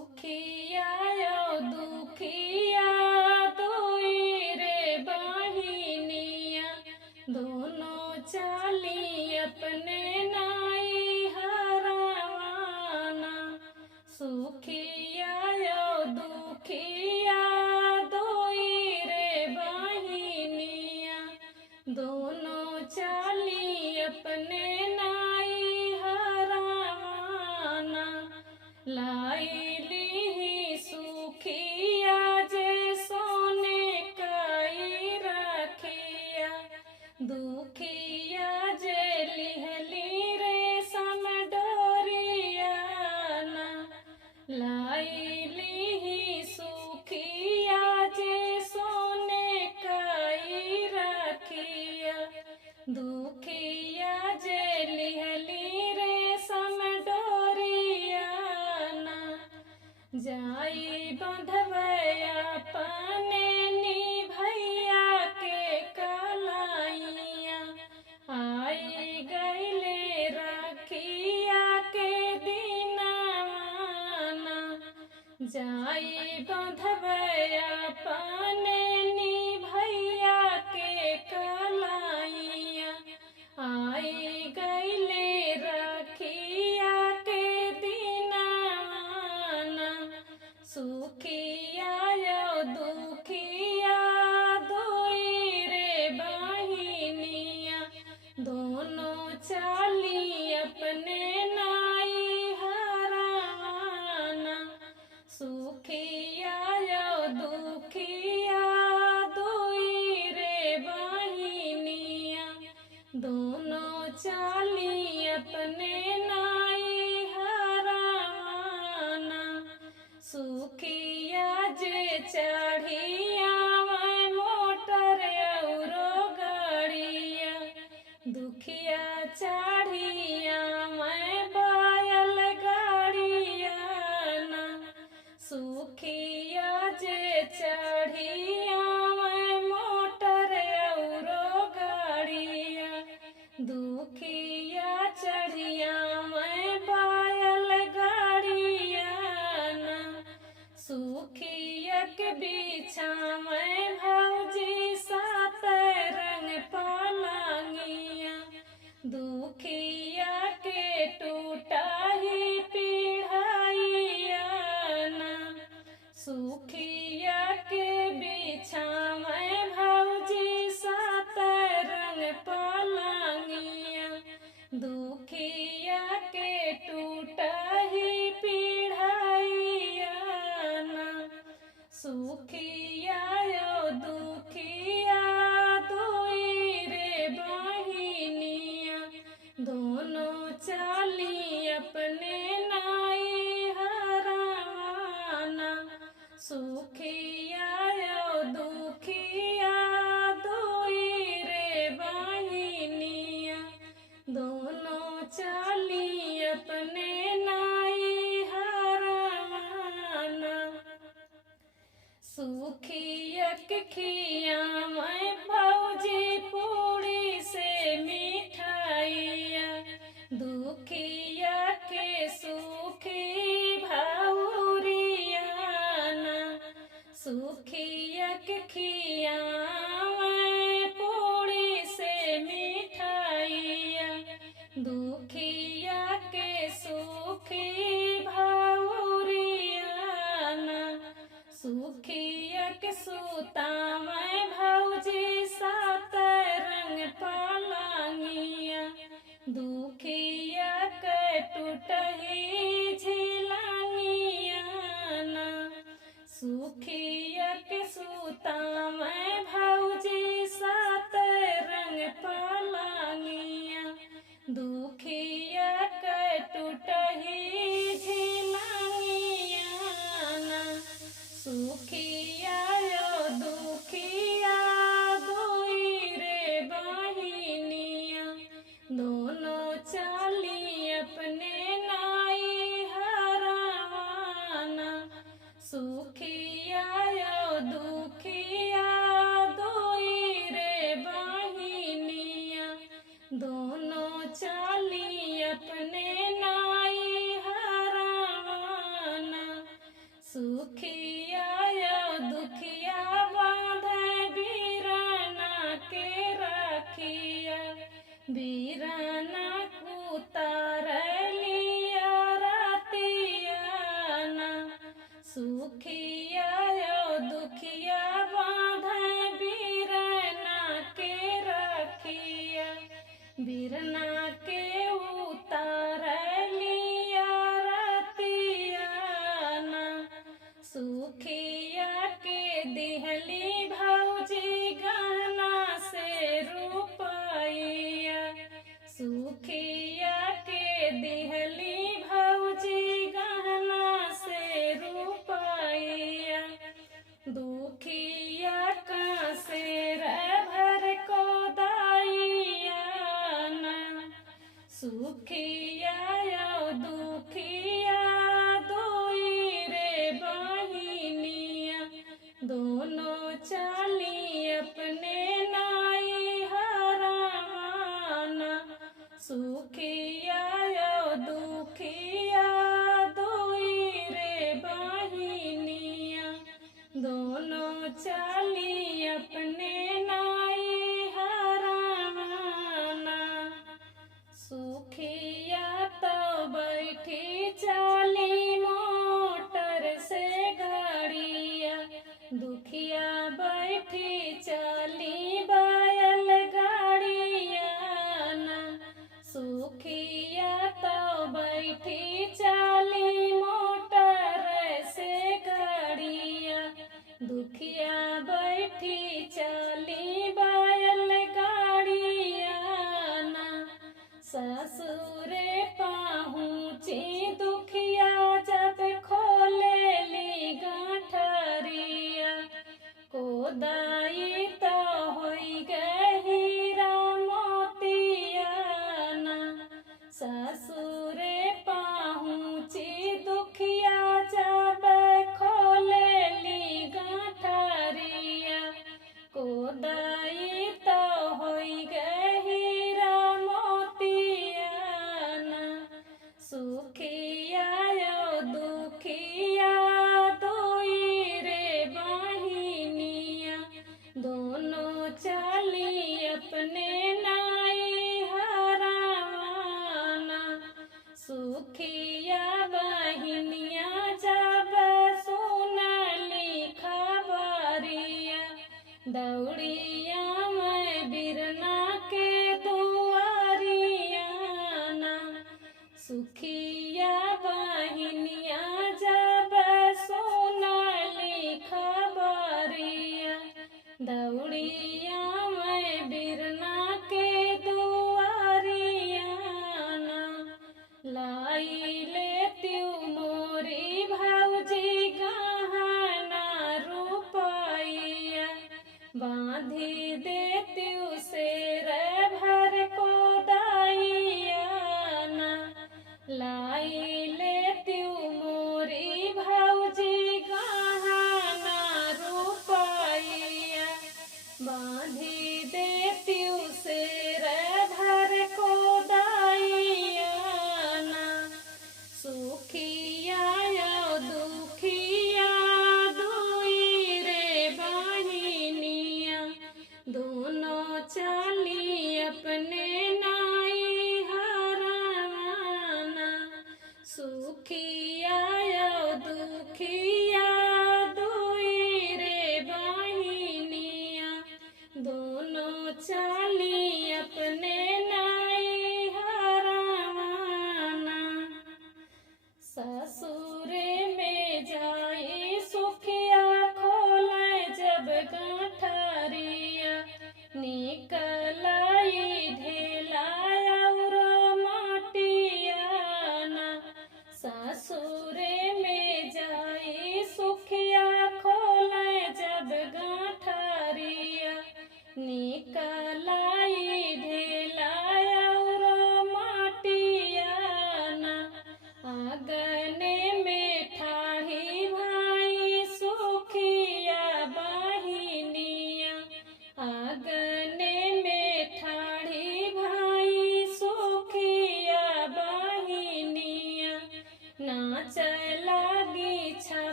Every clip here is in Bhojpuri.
सुखिया यो दुखिया दोई रे बहिनिया, दोनों चाली अपने नाई हरावाना। सुखिया यो दुखिया दोई रे बहिनिया, दोनों चाली अपने नाई हरावाना। लाई ली सुखिया जे सोने काई रखिया, दुखिया जे लिहली रे सम डोरियाना। लाई ली सुखिया जे सोने काई रखिया, दुखिया जे लिहली रे सम डोरियाना। जाई बंधवया अपने नी भैया के कलाइया, आई गईले राखिया के दीनावाना। जाई बंधवया अपने नी भैया के कलाइया, आई गईले राखिया के दीनावाना। सुखिया यो दुखिया दोई रे बहिनिया, दोनों चाली अपने नाई हरावाना। सुखिया यो दुखिया दोई रे बहिनिया, दोनों चाली अपने नाई हरावाना। सुखिया जे चढ़िया मैं मोटर औरो गाड़िया, दुखिया चढ़िया मैं बैल गाड़िया ना। सुखिया जे चढ़िया मैं मोटर औरो गाड़िया, दुखिया चढ़िया मैं बैल गाड़िया ना। सुखिया के बीछा मैं भौजी सात रंग पलंगिया, दुखिया के टूटा ही पीढ़ाइया ना। सुखिया के बीछा मैं भौजी सात रंग पलंगिया, दुखिया के टूटा ही पीढ़ाइया ना। सुखिया यो दुखिया दोई रे बहिनिया, दोनों चाली अपने नाई हरावाना। सुखिया यो दुखिया दोई रे बहिनिया, दोनों चाली अपने नाई हरावाना। सुखिया के खिया मैं भौजी पूड़ी से मिठाइया, दुखिया के सुखी भाउरिया ना। सुखिया के खिया मैं पूड़ी से मिठाइया, दुखिया के सुखी भाउरिया ना। सुखिया के सूता मैं सुखिया यो दुखिया बांधे बीराना के राखिया बीराना उतार लिया रातियाना सुखिया यो दुखिया बांधे बीराना के राखिया बीरना के उतार लिया रातियाना सुखिया के दिहली भौजी गहना से रुपैया सुखिया के दिहली भौजी गहना से रुपैया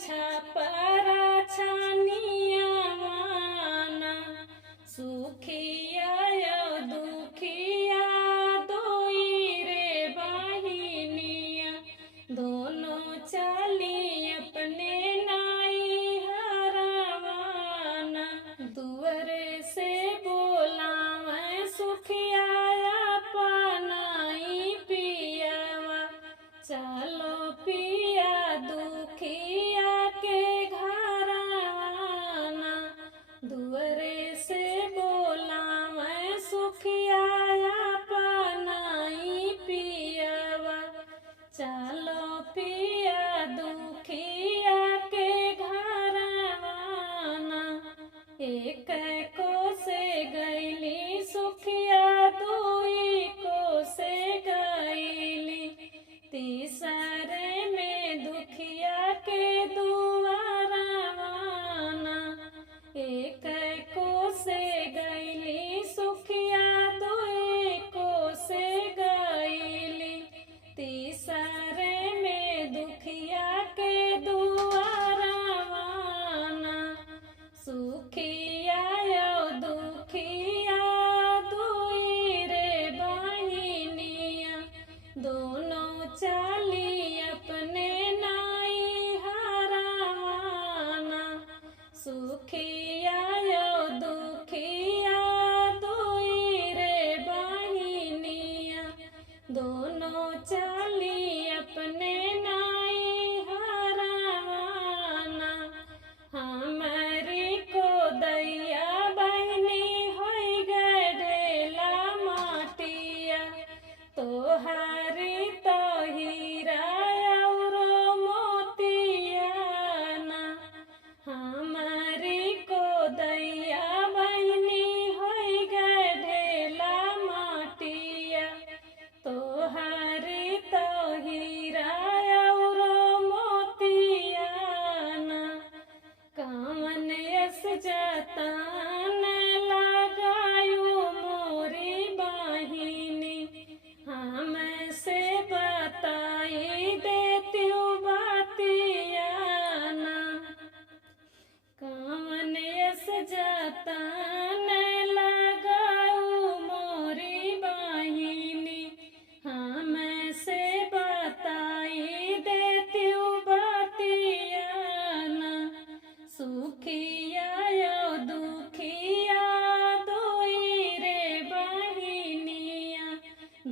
छपरा छानिया माना सुखिया यो दुखिया दोई रे बहिनिया दोनों चली अपने नाई हरवाना दुअरे से बोला मैं सुखिया अपनाई पियावा चलो पिया दुखिया के घरवाना दुअरे से बोला मैं सुखिया अपनाई पियावा चलो पिया दुखिया के घरवाना एक को से गईली सुखिया दुई को से गईली तीसरे में दुखिया के दुआरवाना एक को से गईली सुखिया दुई को से गईली तीसरे में दुखिया के दुआरवाना सुखिया यो दुखिया दुई रे बहिनिया दोनों चली अपने नाई हरवाना सुखिया यो दुखिया दुई रे बहिनिया दोनों चली अपने नाई हरवाना हमारी को दैया बहनी होई गए ढेला माटिया तोहारी तो हीरा औरो मोतिया ना हमारी को दैया बहनी होई गए ढेला माटिया तोहारी तो हीरा औरो मोतिया ना कामन यस जतान लगायु मोरी बहिनी हम से बताई देती बातिया ना कामन यस जतान लगायु मोरी बहिनी हम से बताई देती बातिया ना सुखिया यो दुखिया दोई रे बहिनिया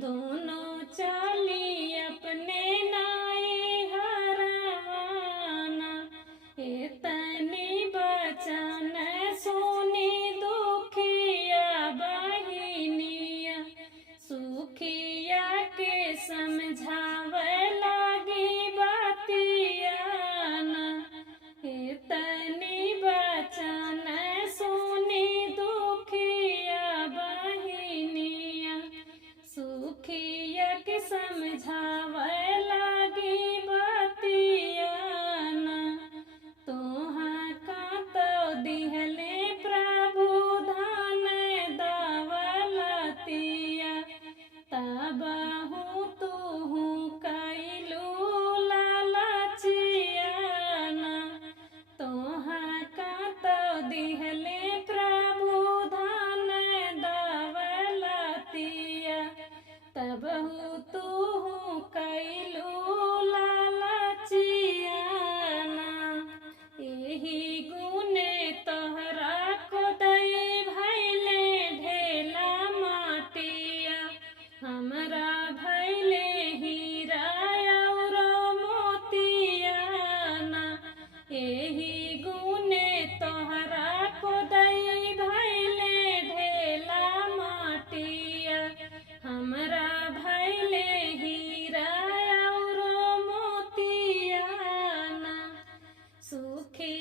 दोनों चली अपने नाई हरवाना इतनी बचन सुनी दुखिया बहिनिया सुखिया के समझावे लागी बातिया ना इतनी बचन सुनी दुखिया बहिनिया सुखिया के समझावे लागी बातिया ना तोहा का तो दिहले प्रभु धन दौलतिया तबहु तुहु कैलू लालचिया ना तोहा का तो दिहले प्रभु धन दौलतिया तबहु तुहु कैलू लालचिया ना एही गुने तोहरा को दई भैले ढेला माटिया हमरा भैले हीरा औरो मोतिया ना एही गुने तोहरा को दई भैले ढेला माटिया हमरा भैले हीरा औरो मोतिया ना सुखी